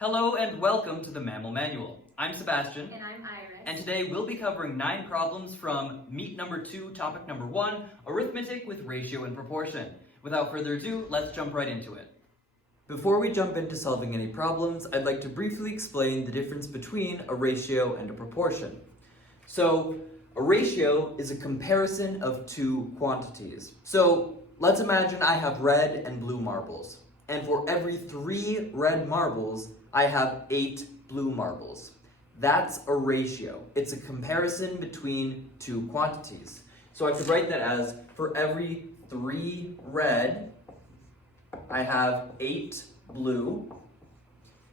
Hello and welcome to the MAML Manual. I'm Sebastian. And I'm Iris. And today we'll be covering 9 problems from Meet number 2, topic number 1, Arithmetic with Ratio and Proportion. Without further ado, let's jump right into it. Before we jump into solving any problems, I'd like to briefly explain the difference between a ratio and a proportion. So, a ratio is a comparison of two quantities. So, let's imagine I have red and blue marbles. And for every 3 red marbles, I have 8 blue marbles. That's a ratio. It's a comparison between two quantities. So I could write that as, for every 3 red, I have 8 blue,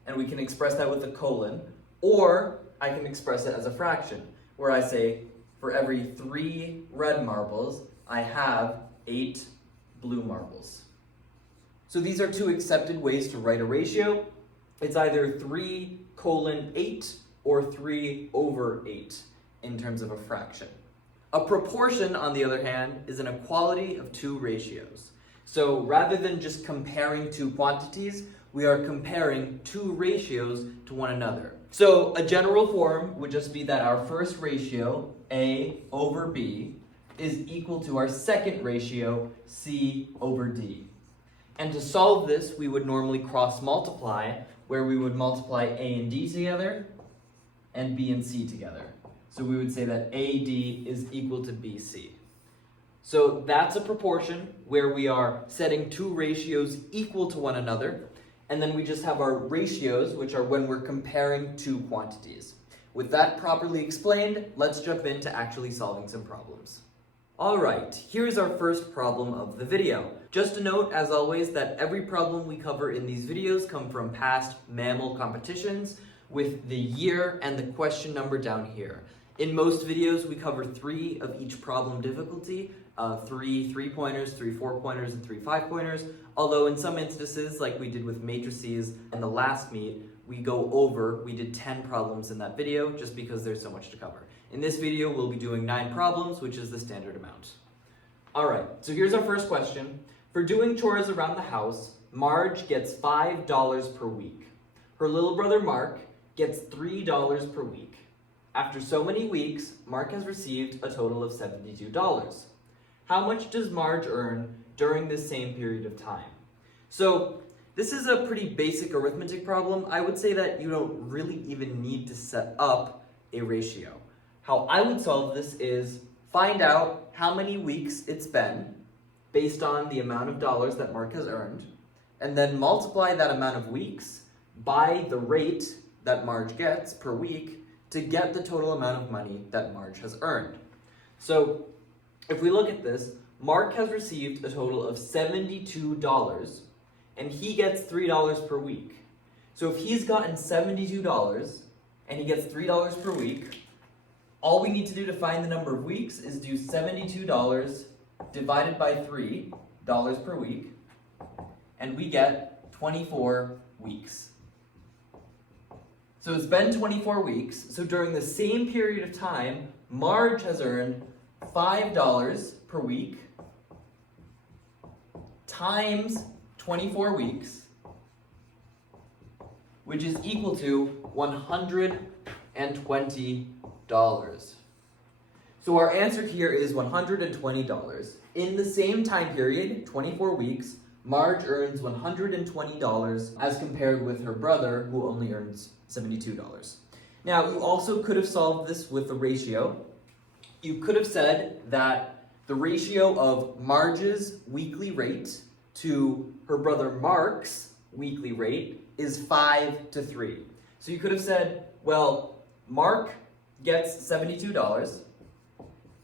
and we can express that with a colon, or I can express it as a fraction, where I say, for every 3 red marbles, I have 8 blue marbles. So these are two accepted ways to write a ratio. It's either 3:8 or 3/8 in terms of a fraction. A proportion, on the other hand, is an equality of two ratios. So rather than just comparing two quantities, we are comparing two ratios to one another. So a general form would just be that our first ratio, A over B, is equal to our second ratio, C over D. And to solve this, we would normally cross multiply, where we would multiply A and D together and B and C together. So we would say that AD is equal to BC. So that's a proportion where we are setting two ratios equal to one another, and then we just have our ratios, which are when we're comparing two quantities. With that properly explained, let's jump into actually solving some problems. Alright, here's our first problem of the video. Just a note, as always, that every problem we cover in these videos come from past MAML competitions with the year and the question number down here. In most videos, we cover 3 of each problem difficulty, 3 3-pointers, 3 4-pointers, and 3 5-pointers, although in some instances, like we did with matrices and the last meet, we did 10 problems in that video just because there's so much to cover. In this video, we'll be doing 9 problems, which is the standard amount. Alright, so here's our first question. For doing chores around the house, Marge gets $5 per week. Her little brother Mark gets $3 per week. After so many weeks, Mark has received a total of $72. How much does Marge earn during this same period of time? So, this is a pretty basic arithmetic problem. I would say that you don't really even need to set up a ratio. How I would solve this is find out how many weeks it's been based on the amount of dollars that Mark has earned, and then multiply that amount of weeks by the rate that Marge gets per week to get the total amount of money that Marge has earned. So if we look at this, Mark has received a total of $72 and he gets $3 per week. So if he's gotten $72 and he gets $3 per week, all we need to do to find the number of weeks is do $72 divided by $3 per week, and we get 24 weeks. So it's been 24 weeks, so during the same period of time, Marge has earned $5 per week times 24 weeks, which is equal to $120. So our answer here is $120. In the same time period, 24 weeks, Marge earns $120 as compared with her brother, who only earns $72. Now, you also could have solved this with a ratio. You could have said that the ratio of Marge's weekly rate to her brother Mark's weekly rate is 5:3. So you could have said, well, Mark gets $72,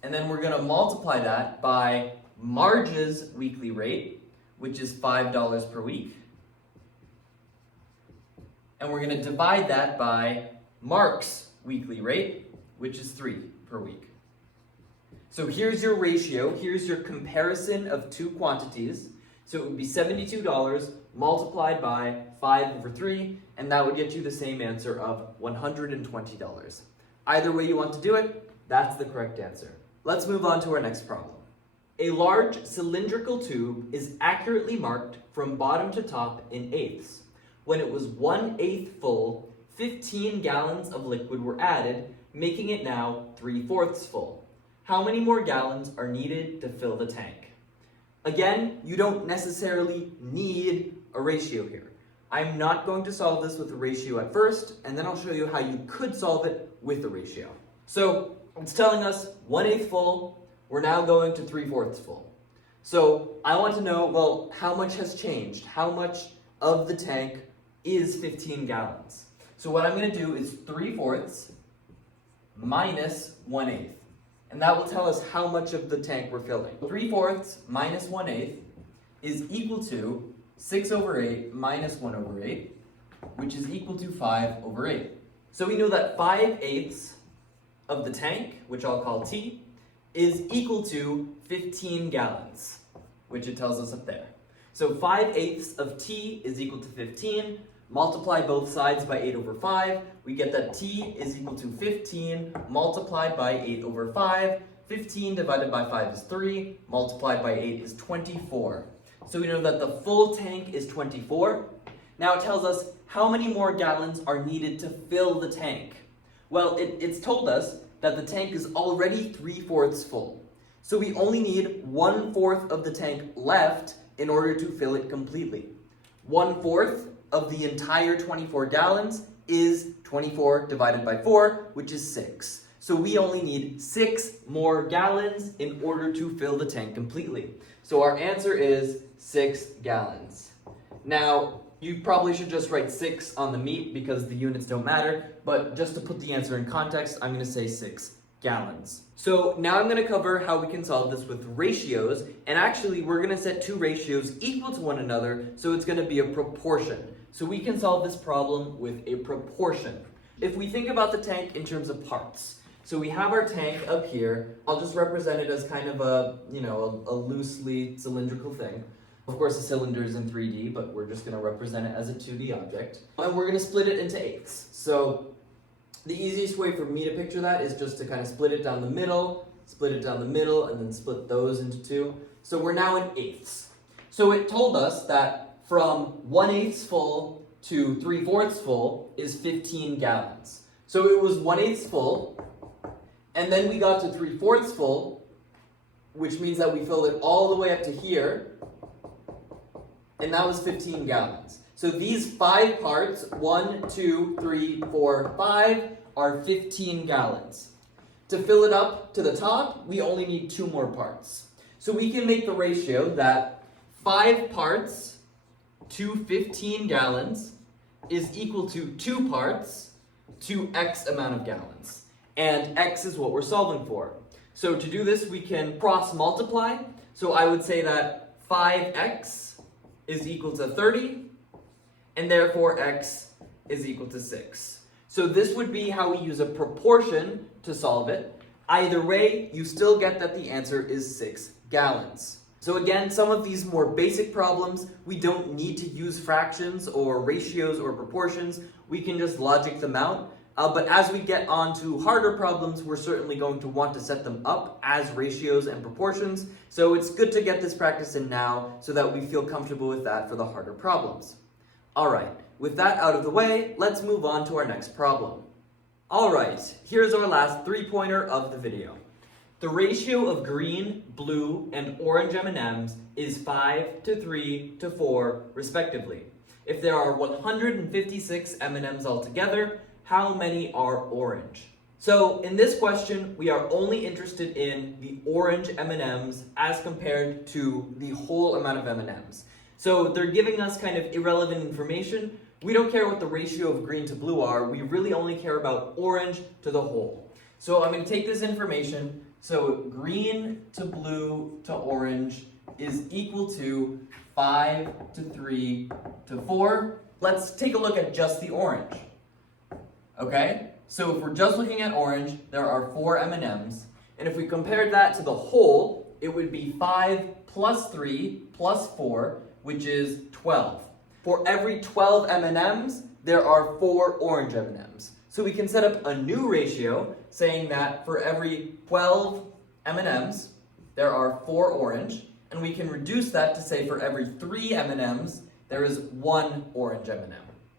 and then we're going to multiply that by Marge's weekly rate, which is $5 per week. And we're going to divide that by Mark's weekly rate, which is 3 per week. So here's your ratio, here's your comparison of two quantities. So it would be $72 multiplied by 5/3, and that would get you the same answer of $120. Either way you want to do it, that's the correct answer. Let's move on to our next problem. A large cylindrical tube is accurately marked from bottom to top in eighths. When it was 1/8 full, 15 gallons of liquid were added, making it now 3/4 full. How many more gallons are needed to fill the tank? Again, you don't necessarily need a ratio here. I'm not going to solve this with a ratio at first, and then I'll show you how you could solve it with a ratio. So it's telling us 1/8 full, we're now going to 3/4 full. So I want to know, well, how much has changed? How much of the tank is 15 gallons? So what I'm going to do is 3/4 minus 1/8. And that will tell us how much of the tank we're filling. 3/4 minus 1/8 is equal to 6/8 minus 1/8, which is equal to 5/8. So we know that 5/8 of the tank, which I'll call T, is equal to 15 gallons, which it tells us up there. So 5/8 of T is equal to 15. Multiply both sides by 8/5. We get that T is equal to 15 multiplied by 8/5. 15 divided by 5 is 3. Multiplied by 8 is 24. So we know that the full tank is 24. Now it tells us how many more gallons are needed to fill the tank. Well, it's told us that the tank is already 3/4 full. So we only need 1/4 of the tank left in order to fill it completely. 1/4 of the entire 24 gallons is 24 divided by 4, which is 6. So we only need 6 more gallons in order to fill the tank completely. So our answer is 6 gallons. Now, you probably should just write 6 on the meet because the units don't matter, but just to put the answer in context, I'm going to say 6 gallons. So now I'm going to cover how we can solve this with ratios, and actually we're going to set two ratios equal to one another, so it's going to be a proportion. So we can solve this problem with a proportion. If we think about the tank in terms of parts, so we have our tank up here. I'll just represent it as kind of a loosely cylindrical thing. Of course, the cylinder is in 3D, but we're just going to represent it as a 2D object. And we're going to split it into eighths. So the easiest way for me to picture that is just to kind of split it down the middle, and then split those into two. So we're now in eighths. So it told us that from 1/8 full to 3/4 full is 15 gallons. So it was 1/8 full, and then we got to 3/4 full, which means that we filled it all the way up to here, and that was 15 gallons. So these 5 parts, 1, 2, 3, 4, 5, are 15 gallons. To fill it up to the top, we only need 2 more parts. So we can make the ratio that 5 parts to 15 gallons is equal to 2 parts to X amount of gallons. And X is what we're solving for. So to do this, we can cross multiply. So I would say that 5X is equal to 30, and therefore X is equal to 6. So this would be how we use a proportion to solve it. Either way, you still get that the answer is 6 gallons. So again, some of these more basic problems, we don't need to use fractions or ratios or proportions. We can just logic them out. But as we get on to harder problems, we're certainly going to want to set them up as ratios and proportions. So it's good to get this practice in now so that we feel comfortable with that for the harder problems. Alright, with that out of the way, let's move on to our next problem. Alright, here's our last 3-pointer of the video. The ratio of green, blue, and orange M&Ms is 5 to 3 to 4, respectively. If there are 156 M&Ms altogether, how many are orange? So in this question, we are only interested in the orange M&Ms as compared to the whole amount of M&Ms. So they're giving us kind of irrelevant information. We don't care what the ratio of green to blue are. We really only care about orange to the whole. So I'm going to take this information. So green to blue to orange is equal to 5 to 3 to 4. Let's take a look at just the orange. Okay, so if we're just looking at orange, there are 4 M&Ms, and if we compared that to the whole, it would be 5 plus 3 plus 4, which is 12. For every 12 M&Ms, there are 4 orange M&Ms. So we can set up a new ratio saying that for every 12 M&Ms, there are 4 orange, and we can reduce that to say for every 3 M&Ms, there is 1 orange M&M.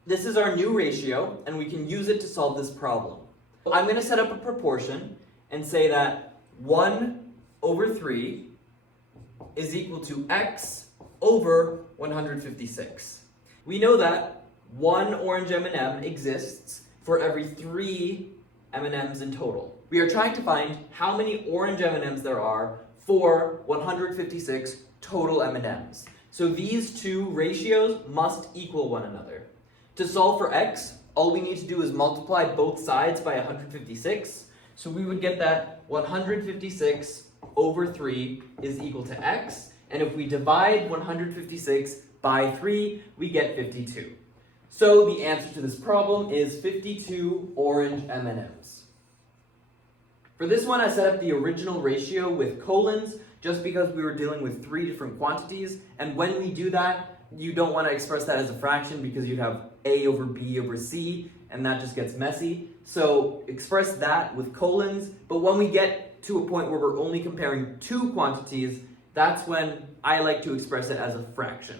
This is our new ratio, and we can use it to solve this problem. I'm going to set up a proportion and say that 1/3 is equal to x over 156. We know that one orange M&M exists for every 3 M&Ms in total. We are trying to find how many orange M&Ms there are for 156 total M&Ms. So these two ratios must equal one another. To solve for x, all we need to do is multiply both sides by 156. So we would get that 156 over 3 is equal to x. And if we divide 156 by 3, we get 52. So the answer to this problem is 52 orange M&Ms. For this one, I set up the original ratio with colons just because we were dealing with 3 different quantities. And when we do that, you don't want to express that as a fraction because you'd have a over b over c, and that just gets messy. So express that with colons. But when we get to a point where we're only comparing 2 quantities, that's when I like to express it as a fraction.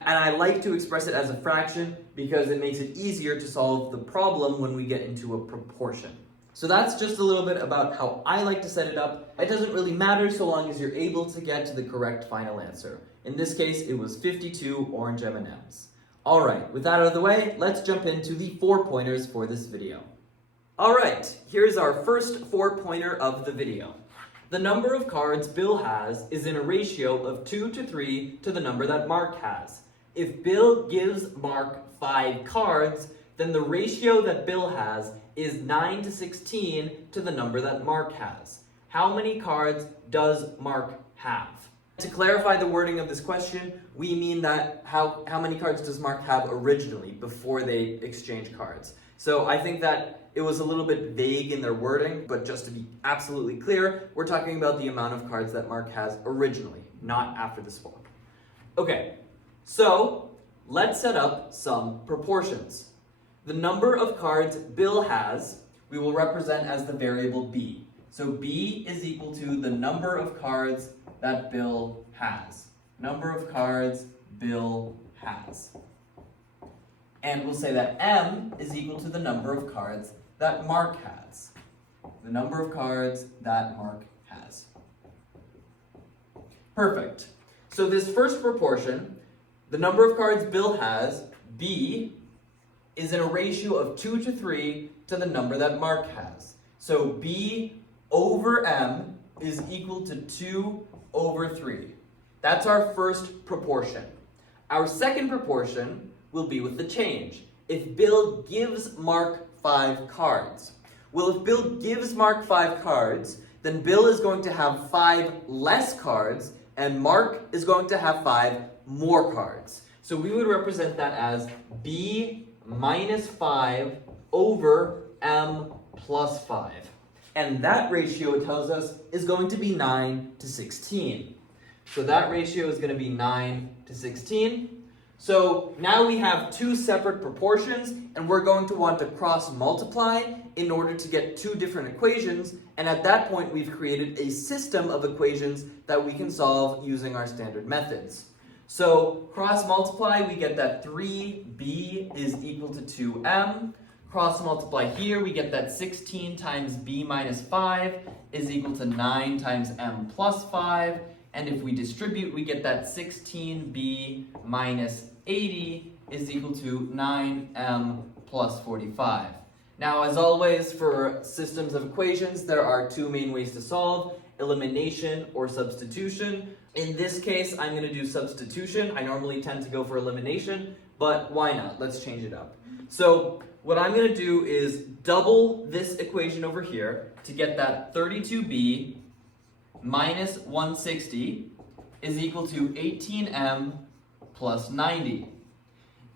And I like to express it as a fraction because it makes it easier to solve the problem when we get into a proportion. So that's just a little bit about how I like to set it up. It doesn't really matter so long as you're able to get to the correct final answer. In this case, it was 52 orange M&Ms. Alright, with that out of the way, let's jump into the 4-pointers for this video. Alright, here's our first 4-pointer of the video. The number of cards Bill has is in a ratio of 2 to 3 to the number that Mark has. If Bill gives Mark 5 cards, then the ratio that Bill has is 9 to 16 to the number that Mark has. How many cards does Mark have? To clarify the wording of this question, we mean that how many cards does Mark have originally before they exchange cards. So I think that it was a little bit vague in their wording, but just to be absolutely clear, we're talking about the amount of cards that Mark has originally, not after the swap. Okay, so let's set up some proportions. The number of cards Bill has, we will represent as the variable b. So b is equal to the number of cards that Bill has. Number of cards Bill has. And we'll say that m is equal to the number of cards that Mark has. The number of cards that Mark has. Perfect. So this first proportion, the number of cards Bill has, b, is in a ratio of 2 to 3 to the number that Mark has. So b over m is equal to 2 over 3. That's our first proportion. Our second proportion will be with the change. If Bill gives Mark 5 cards. Well, if Bill gives Mark 5 cards, then Bill is going to have 5 less cards, and Mark is going to have 5 more cards. So we would represent that as b minus 5 over m plus 5. And that ratio, it tells us, is going to be 9 to 16. So that ratio is going to be 9 to 16. So now we have 2 separate proportions, and we're going to want to cross multiply in order to get 2 different equations. And at that point, we've created a system of equations that we can solve using our standard methods. So cross multiply, we get that 3b is equal to 2m. Cross multiply here, we get that 16 times b minus 5 is equal to 9 times m plus 5. And if we distribute, we get that 16b minus 80 is equal to 9m plus 45. Now, as always, for systems of equations, there are 2 main ways to solve: elimination or substitution. In this case, I'm going to do substitution. I normally tend to go for elimination, but why not? Let's change it up. So what I'm going to do is double this equation over here to get that 32b minus 160 is equal to 18m plus 90.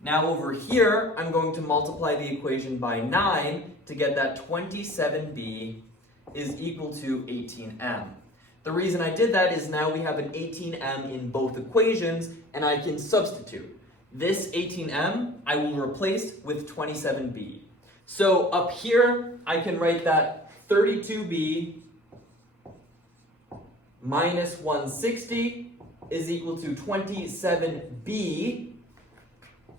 Now over here, I'm going to multiply the equation by 9 to get that 27b is equal to 18m. The reason I did that is now we have an 18m in both equations, and I can substitute. This 18m I will replace with 27b. So up here, I can write that 32b minus 160 is equal to 27b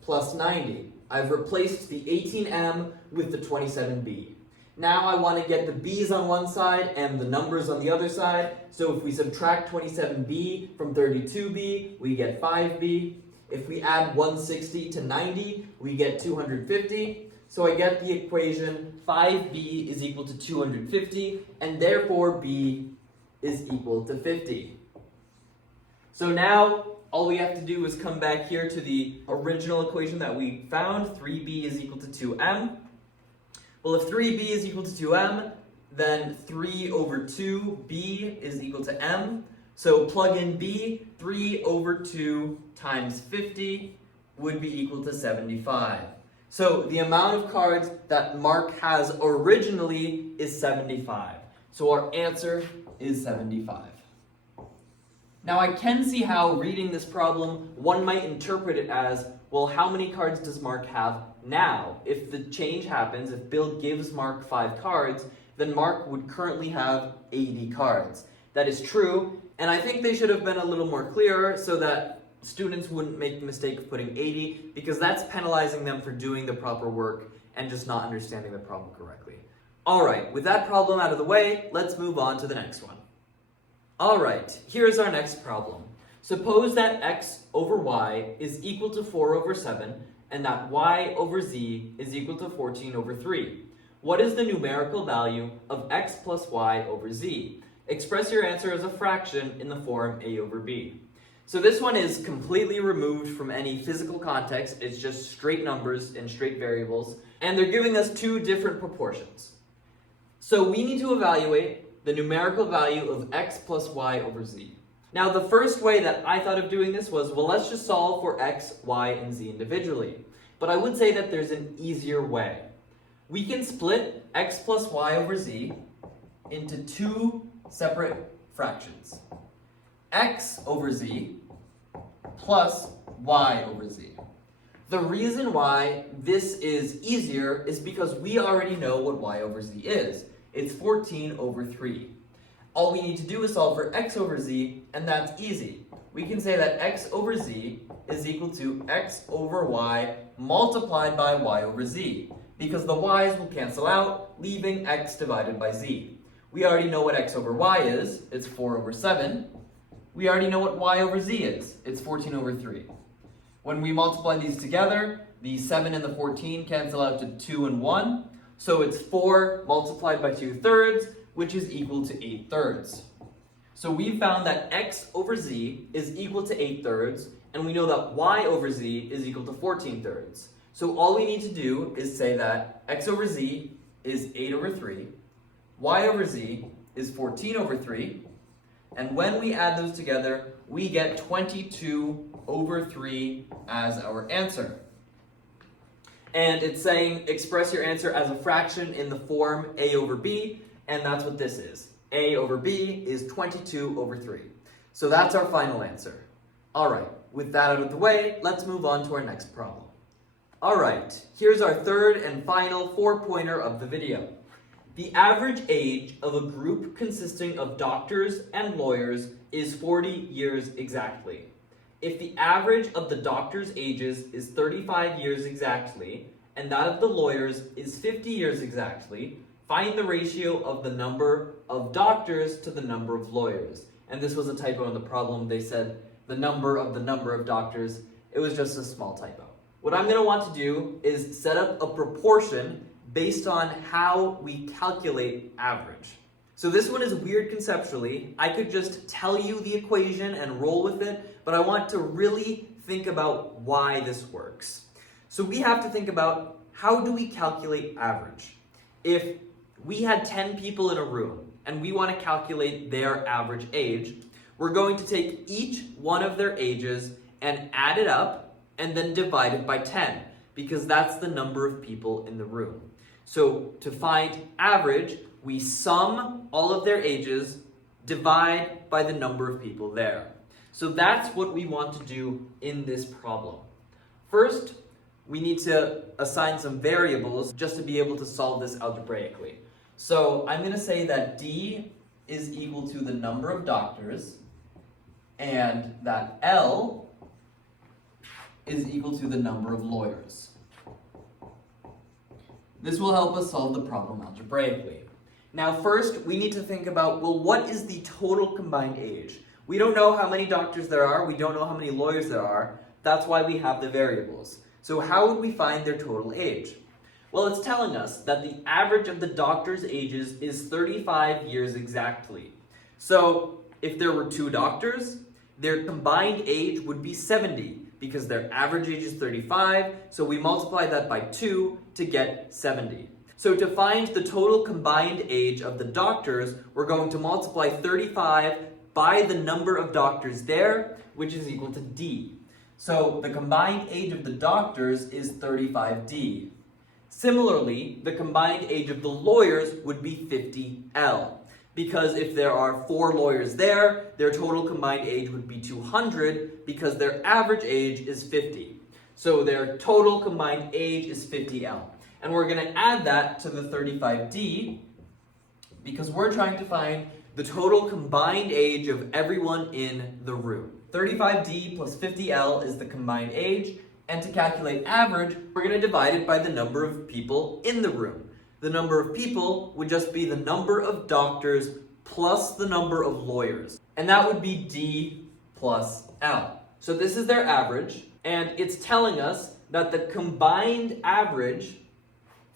plus 90. I've replaced the 18M with the 27B. Now I want to get the B's on one side and the numbers on the other side. So if we subtract 27B from 32B, we get 5B. If we add 160 to 90, we get 250. So I get the equation 5B is equal to 250, and therefore B is equal to 50. So now all we have to do is come back here to the original equation that we found. 3B is equal to 2M. Well, if 3B is equal to 2M, then 3 over 2B is equal to M. So plug in B, 3 over 2 times 50 would be equal to 75. So the amount of cards that Mark has originally is 75. So our answer is 75. Now I can see how reading this problem, one might interpret it as, well, how many cards does Mark have now? If the change happens, if Bill gives Mark 5 cards, then Mark would currently have 80 cards. That is true, and I think they should have been a little more clearer so that students wouldn't make the mistake of putting 80, because that's penalizing them for doing the proper work and just not understanding the problem correctly. Alright, with that problem out of the way, let's move on to the next one. Alright, here's our next problem. Suppose that x over y is equal to 4 over 7, and that y over z is equal to 14 over 3. What is the numerical value of x plus y over z? Express your answer as a fraction in the form a over b. So this one is completely removed from any physical context. It's just straight numbers and straight variables, and they're giving us two different proportions. So we need to evaluate the numerical value of x plus y over z. Now the first way that I thought of doing this was, well, let's just solve for x, y, and z individually. But I would say that there's an easier way. We can split x plus y over z into two separate fractions. X over z plus y over z. The reason why this is easier is because we already know what y over z is. It's 14 over 3. All we need to do is solve for x over z, and that's easy. We can say that x over z is equal to x over y multiplied by y over z, because the y's will cancel out, leaving x divided by z. We already know what x over y is. It's 4 over 7. We already know what y over z is. It's 14 over 3. When we multiply these together, the 7 and the 14 cancel out to 2 and 1. So it's 4 multiplied by 2/3, which is equal to 8/3. So we found that x over z is equal to 8/3, and we know that y over z is equal to 14/3. So all we need to do is say that x over z is 8 over 3, y over z is 14 over 3, and when we add those together, we get 22 over 3 as our answer. And it's saying express your answer as a fraction in the form a over b, and that's what this is. A over b is 22 over 3. So that's our final answer. Alright, with that out of the way, let's move on to our next problem. Alright, here's our third and final 4-pointer of the video. The average age of a group consisting of doctors and lawyers is 40 years exactly. If the average of the doctors' ages is 35 years exactly, and that of the lawyers is 50 years exactly, find the ratio of the number of doctors to the number of lawyers. And this was a typo in the problem. They said the number of doctors. It was just a small typo. What I'm going to want to do is set up a proportion based on how we calculate average. So this one is weird conceptually. I could just tell you the equation and roll with it, but I want to really think about why this works. So we have to think about, how do we calculate average? If we had 10 people in a room and we want to calculate their average age, we're going to take each one of their ages and add it up and then divide it by 10, because that's the number of people in the room. So to find average, we sum all of their ages, divide by the number of people there. So that's what we want to do in this problem. First, we need to assign some variables just to be able to solve this algebraically. So I'm going to say that D is equal to the number of doctors, and that L is equal to the number of lawyers. This will help us solve the problem algebraically. Now first, we need to think about, well, what is the total combined age? We don't know how many doctors there are, we don't know how many lawyers there are, that's why we have the variables. So how would we find their total age? Well, it's telling us that the average of the doctors' ages is 35 years exactly. So if there were 2 doctors, their combined age would be 70 because their average age is 35, so we multiply that by 2 to get 70. So to find the total combined age of the doctors, we're going to multiply 35 by the number of doctors there, which is equal to D. So the combined age of the doctors is 35D. Similarly, the combined age of the lawyers would be 50L. Because if there are 4 lawyers there, their total combined age would be 200 because their average age is 50. So their total combined age is 50L. And we're going to add that to the 35D because we're trying to find the total combined age of everyone in the room. 35D plus 50L is the combined age, and to calculate average, we're going to divide it by the number of people in the room. The number of people would just be the number of doctors plus the number of lawyers. And that would be D plus L. So this is their average, and it's telling us that the combined average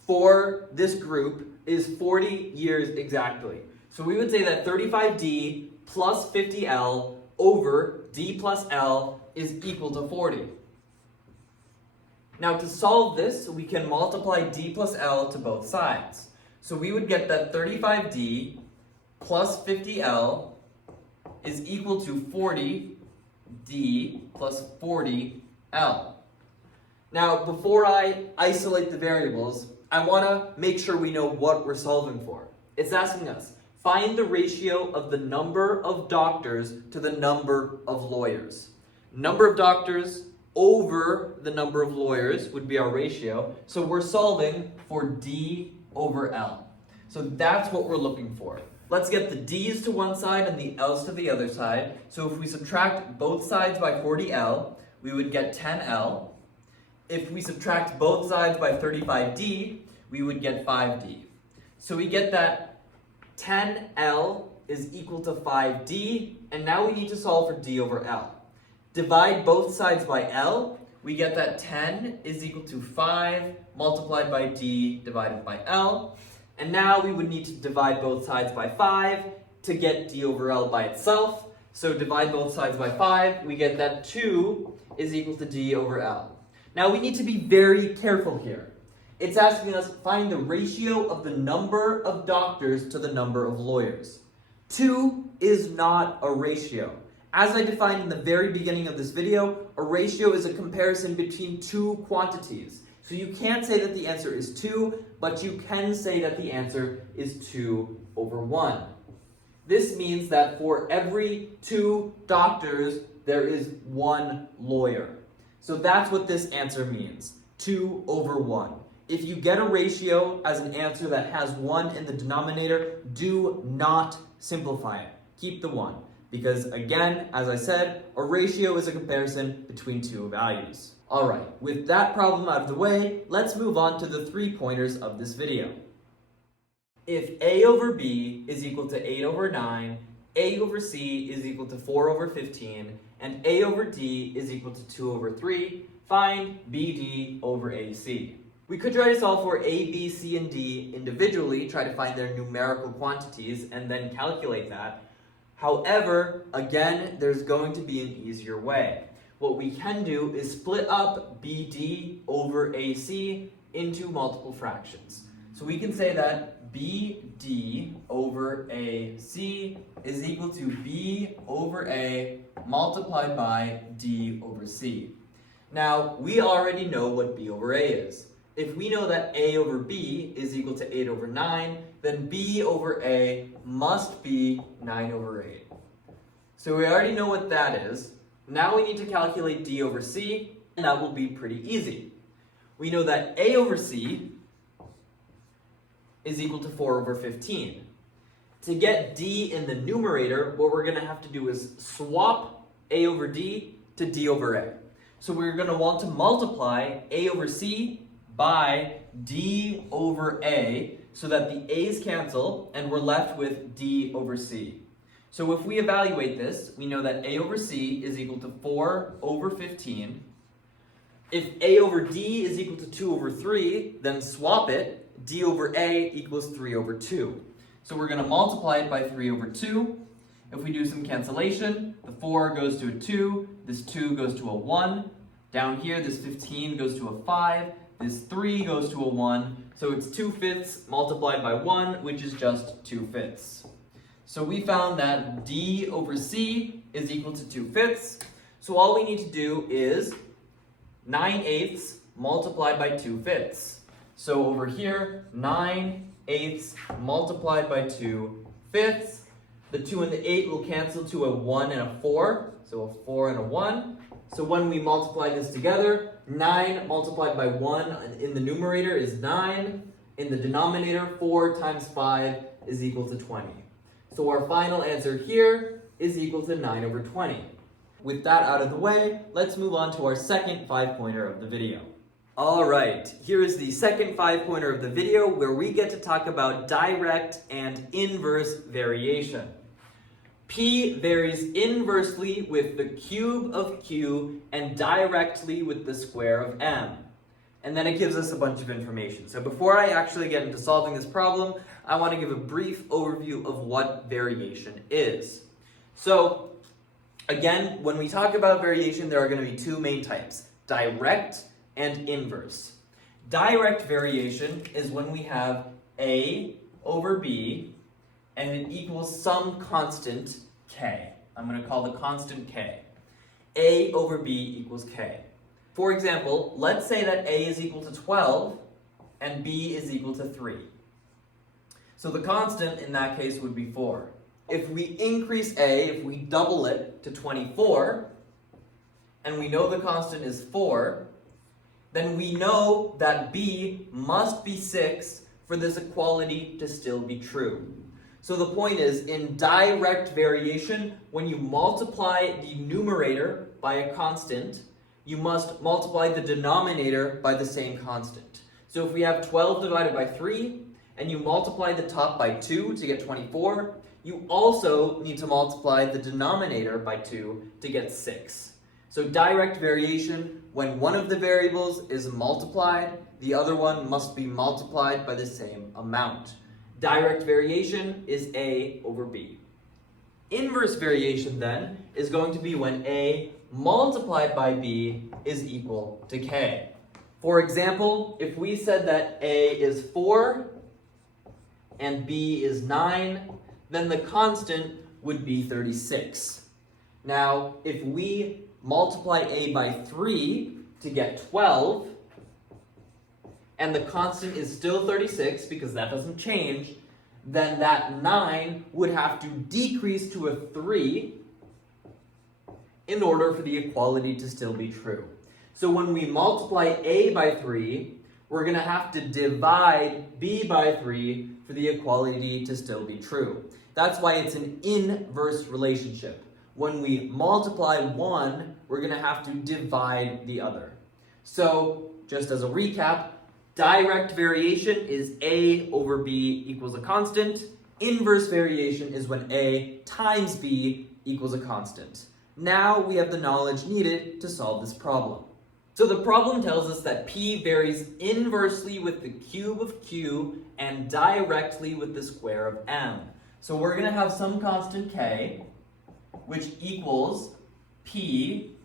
for this group is 40 years exactly. So we would say that 35D plus 50L over D plus L is equal to 40. Now to solve this, we can multiply D plus L to both sides. So we would get that 35D plus 50L is equal to 40D plus 40L. Now before I isolate the variables, I want to make sure we know what we're solving for. It's asking us, find the ratio of the number of doctors to the number of lawyers. Number of doctors over the number of lawyers would be our ratio. So we're solving for D over L. So that's what we're looking for. Let's get the D's to one side and the L's to the other side. So if we subtract both sides by 40L, we would get 10L. If we subtract both sides by 35D, we would get 5D. So we get that 10L is equal to 5D, and now we need to solve for D over L. Divide both sides by L, we get that 10 is equal to 5 multiplied by D divided by L. And now we would need to divide both sides by 5 to get D over L by itself. So divide both sides by 5, we get that 2 is equal to D over L. Now we need to be very careful here. It's asking us find the ratio of the number of doctors to the number of lawyers. 2 is not a ratio. As I defined in the very beginning of this video, a ratio is a comparison between 2 quantities. So you can't say that the answer is 2, but you can say that the answer is 2 over 1. This means that for every 2 doctors, there is 1 lawyer. So that's what this answer means, 2 over 1. If you get a ratio as an answer that has 1 in the denominator, do not simplify it. Keep the 1. Because again, as I said, a ratio is a comparison between 2 values. Alright, with that problem out of the way, let's move on to the 3 pointers of this video. If A over B is equal to 8 over 9, A over C is equal to 4 over 15, and A over D is equal to 2 over 3, find BD over AC. We could try to solve for A, B, C, and D individually, try to find their numerical quantities, and then calculate that. However, again, there's going to be an easier way. What we can do is split up BD over AC into multiple fractions. So we can say that BD over AC is equal to B over A multiplied by D over C. Now, we already know what B over A is. If we know that A over B is equal to 8 over 9, then B over A must be 9 over 8. So we already know what that is. Now we need to calculate D over C, and that will be pretty easy. We know that A over C is equal to 4 over 15. To get D in the numerator, what we're going to have to do is swap A over D to D over A. So we're going to want to multiply A over C by d over a so that the a's cancel and we're left with d over c. So if we evaluate this, we know that a over c is equal to 4 over 15. If a over d is equal to 2 over 3, then swap it, d over a equals 3 over 2. So we're going to multiply it by 3 over 2. If we do some cancellation, the 4 goes to a 2, this 2 goes to a 1. Down here, this 15 goes to a 5, this 3 goes to a 1. So it's 2/5 multiplied by 1, which is just 2/5. So we found that d over c is equal to 2/5. So all we need to do is 9/8 multiplied by 2/5. So over here, 9/8 multiplied by 2/5. The 2 and the 8 will cancel to a 1 and a 4. So a 4 and a 1. So when we multiply this together, 9 multiplied by 1 in the numerator is 9. In the denominator, 4 times 5 is equal to 20. So our final answer here is equal to 9 over 20. With that out of the way, let's move on to our second 5-pointer of the video. Alright, here is the second 5-pointer of the video where we get to talk about direct and inverse variation. P varies inversely with the cube of q and directly with the square of m. And then it gives us a bunch of information. So before I actually get into solving this problem, I want to give a brief overview of what variation is. So again, when we talk about variation, there are going to be two main types, direct and inverse. Direct variation is when we have a over b and it equals some constant k. I'm going to call the constant k. A over b equals k. For example, let's say that a is equal to 12 and b is equal to 3. So the constant in that case would be 4. If we increase a, if we double it to 24, and we know the constant is 4, then we know that b must be 6 for this equality to still be true. So the point is, in direct variation, when you multiply the numerator by a constant, you must multiply the denominator by the same constant. So if we have 12 divided by 3, and you multiply the top by 2 to get 24, you also need to multiply the denominator by 2 to get 6. So direct variation, when one of the variables is multiplied, the other one must be multiplied by the same amount. Direct variation is a over b. Inverse variation then is going to be when a multiplied by b is equal to k. For example, if we said that a is 4 and b is 9, then the constant would be 36. Now, if we multiply a by 3 to get 12, and the constant is still 36 because that doesn't change, then that 9 would have to decrease to a 3 in order for the equality to still be true. So when we multiply a by 3, we're going to have to divide b by 3 for the equality to still be true. That's why it's an inverse relationship. When we multiply one, we're going to have to divide the other. So, just as a recap, direct variation is a over b equals a constant. Inverse variation is when a times b equals a constant. Now we have the knowledge needed to solve this problem. So the problem tells us that p varies inversely with the cube of q and directly with the square of m. So we're going to have some constant k, which equals p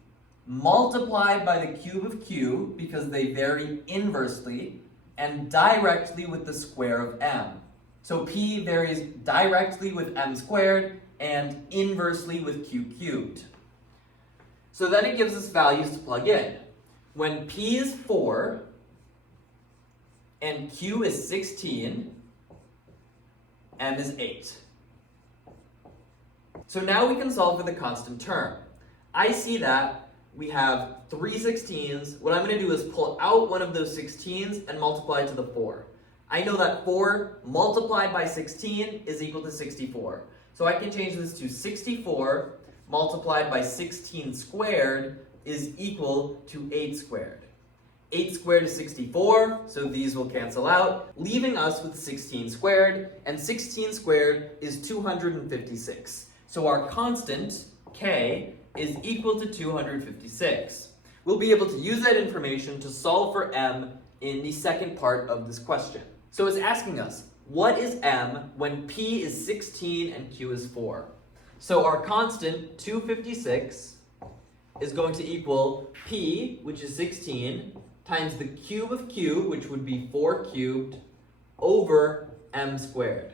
multiplied by the cube of q, because they vary inversely, and directly with the square of m. So p varies directly with m squared and inversely with q cubed. So then it gives us values to plug in. When p is 4 and q is 16, m is 8. So now we can solve for the constant term. I see that we have 3 16s. What I'm going to do is pull out one of those 16s and multiply it to the 4. I know that 4 multiplied by 16 is equal to 64. So I can change this to 64 multiplied by 16 squared is equal to 8 squared. 8 squared is 64, so these will cancel out, leaving us with 16 squared, and 16 squared is 256. So our constant, k, is equal to 256. We'll be able to use that information to solve for m in the second part of this question. So it's asking us, what is m when p is 16 and q is 4? So our constant, 256, is going to equal p, which is 16, times the cube of q, which would be 4 cubed, over m squared.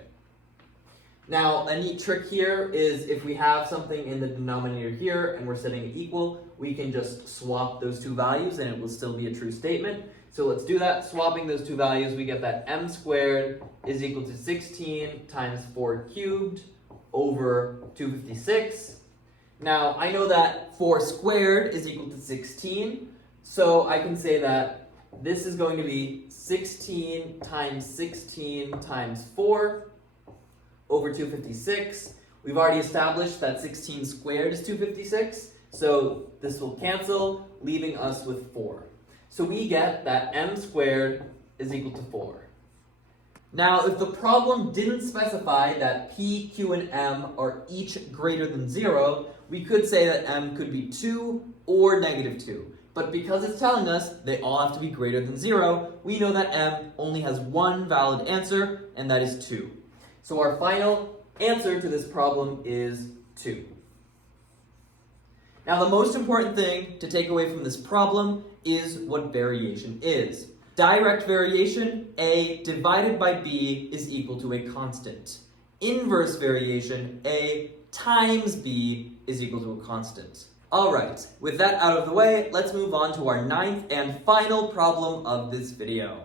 Now, a neat trick here is if we have something in the denominator here and we're setting it equal, we can just swap those two values and it will still be a true statement. So let's do that. Swapping those two values, we get that m squared is equal to 16 times 4 cubed over 256. Now, I know that 4 squared is equal to 16, so I can say that this is going to be 16 times 4 over 256. We've already established that 16 squared is 256, so this will cancel, leaving us with 4. So we get that m squared is equal to 4. Now, if the problem didn't specify that p, q, and m are each greater than 0, we could say that m could be 2 or negative 2. But because it's telling us they all have to be greater than 0, we know that m only has one valid answer, and that is 2. So our final answer to this problem is 2. Now, the most important thing to take away from this problem is what variation is. Direct variation, a divided by b, is equal to a constant. Inverse variation, a times b, is equal to a constant. Alright, with that out of the way, let's move on to our 9th and final problem of this video.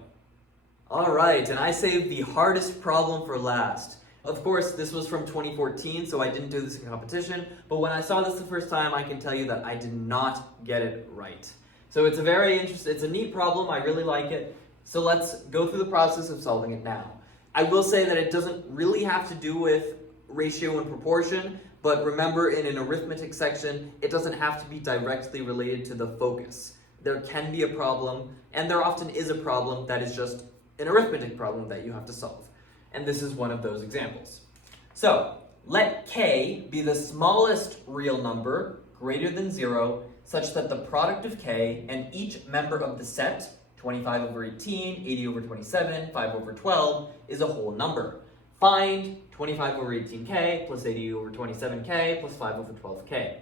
Alright, and I saved the hardest problem for last. Of course, this was from 2014, so I didn't do this in competition, but when I saw this the first time, I can tell you that I did not get it right. So it's a neat problem, I really like it. So let's go through the process of solving it now. I will say that it doesn't really have to do with ratio and proportion, but remember in an arithmetic section, it doesn't have to be directly related to the focus. There can be a problem, and there often is a problem that is just an arithmetic problem that you have to solve. And this is one of those examples. So, let k be the smallest real number greater than 0 such that the product of k and each member of the set, 25 over 18, 80 over 27, 5 over 12, is a whole number. Find 25 over 18k plus 80 over 27k plus 5 over 12k.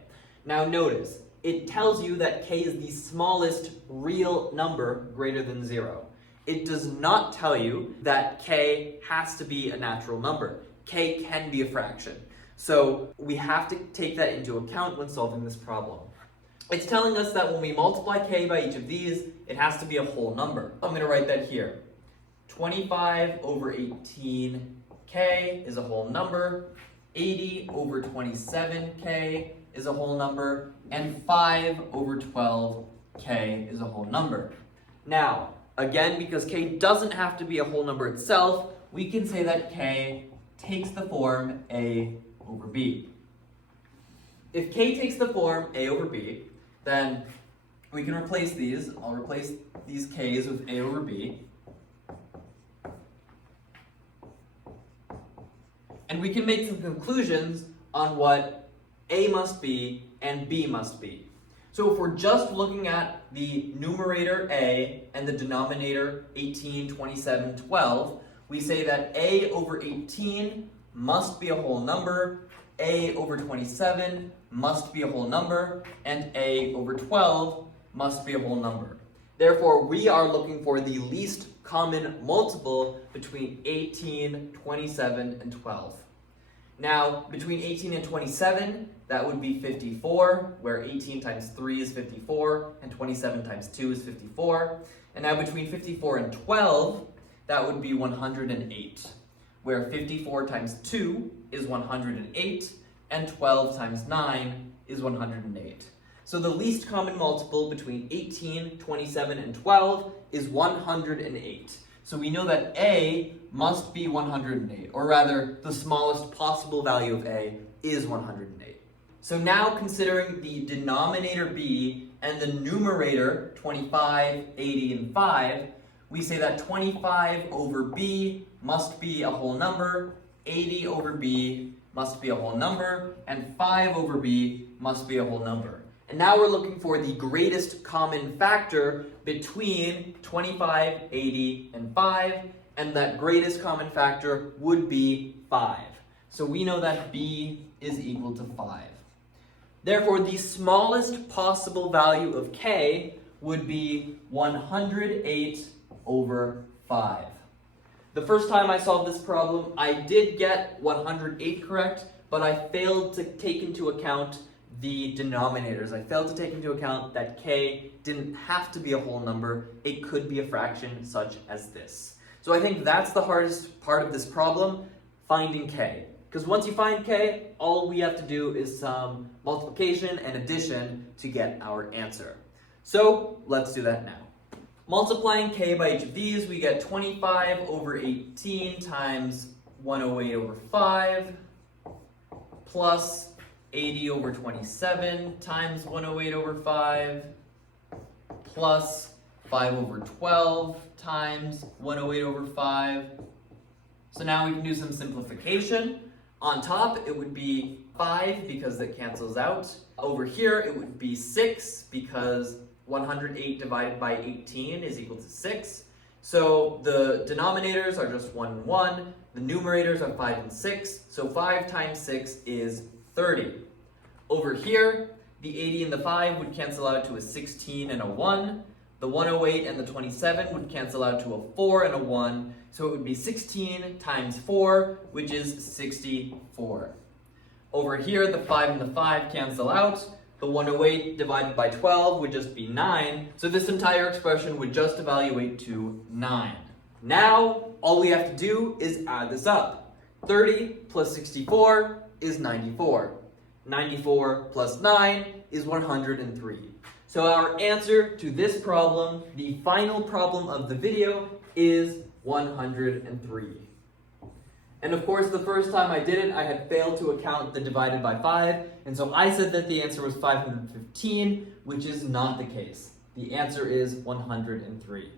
Now notice, it tells you that k is the smallest real number greater than 0. It does not tell you that k has to be a natural number. K can be a fraction. So we have to take that into account when solving this problem. It's telling us that when we multiply k by each of these, it has to be a whole number. I'm going to write that here. 25 over 18k is a whole number, 80 over 27k is a whole number, and 5 over 12k is a whole number. Now, again, because k doesn't have to be a whole number itself, we can say that k takes the form a over b. If k takes the form a over b, then we can replace these. I'll replace these k's with a over b. And we can make some conclusions on what a must be and b must be. So if we're just looking at the numerator a and the denominator 18, 27, 12, we say that a over 18 must be a whole number, a over 27 must be a whole number, and a over 12 must be a whole number. Therefore, we are looking for the least common multiple between 18, 27, and 12. Now, between 18 and 27, that would be 54, where 18 times 3 is 54, and 27 times 2 is 54. And now between 54 and 12, that would be 108, where 54 times 2 is 108, and 12 times 9 is 108. So the least common multiple between 18, 27, and 12 is 108. So we know that a must be 108, or rather, the smallest possible value of a is 108. So now considering the denominator b and the numerator 25, 80, and 5, we say that 25 over b must be a whole number, 80 over b must be a whole number, and 5 over b must be a whole number. And now we're looking for the greatest common factor between 25, 80, and 5, and that greatest common factor would be 5. So we know that b is equal to 5. Therefore, the smallest possible value of k would be 108 over 5. The first time I solved this problem, I did get 108 correct, but I failed to take into account the denominators. I failed to take into account that k didn't have to be a whole number. It could be a fraction such as this. So I think that's the hardest part of this problem, finding k. Because once you find k, all we have to do is sum multiplication and addition to get our answer. So let's do that now. Multiplying k by each of these, we get 25 over 18 times 108 over 5 plus 80 over 27 times 108 over 5 plus 5 over 12 times 108 over 5. So now we can do some simplification. On top, it would be 5 because that cancels out. Over here, it would be 6 because 108 divided by 18 is equal to 6. So the denominators are just 1 and 1. The numerators are 5 and 6. So 5 times 6 is 30. Over here, the 80 and the 5 would cancel out to a 16 and a 1. The 108 and the 27 would cancel out to a 4 and a 1. So it would be 16 times 4, which is 64. Over here, the 5 and the 5 cancel out. The 108 divided by 12 would just be 9. So this entire expression would just evaluate to 9. Now, all we have to do is add this up. 30 plus 64 is 94. 94 plus 9 is 103. So our answer to this problem, the final problem of the video, is 103. And of course, the first time I did it, I had failed to account the divided by 5, and so I said that the answer was 515, which is not the case. The answer is 103.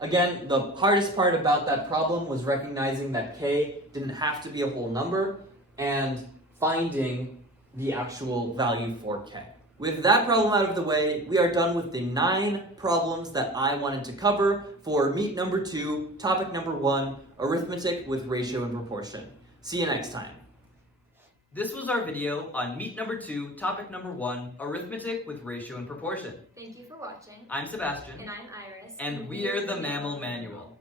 Again, the hardest part about that problem was recognizing that k didn't have to be a whole number and finding the actual value for k. With that problem out of the way, we are done with the 9 problems that I wanted to cover for Meet number 2, topic number 1, Arithmetic with Ratio and Proportion. See you next time. This was our video on Meet number 2, topic number 1, Arithmetic with Ratio and Proportion. Thank you for watching. I'm Sebastian. And I'm Iris. And we're the MAML Manual.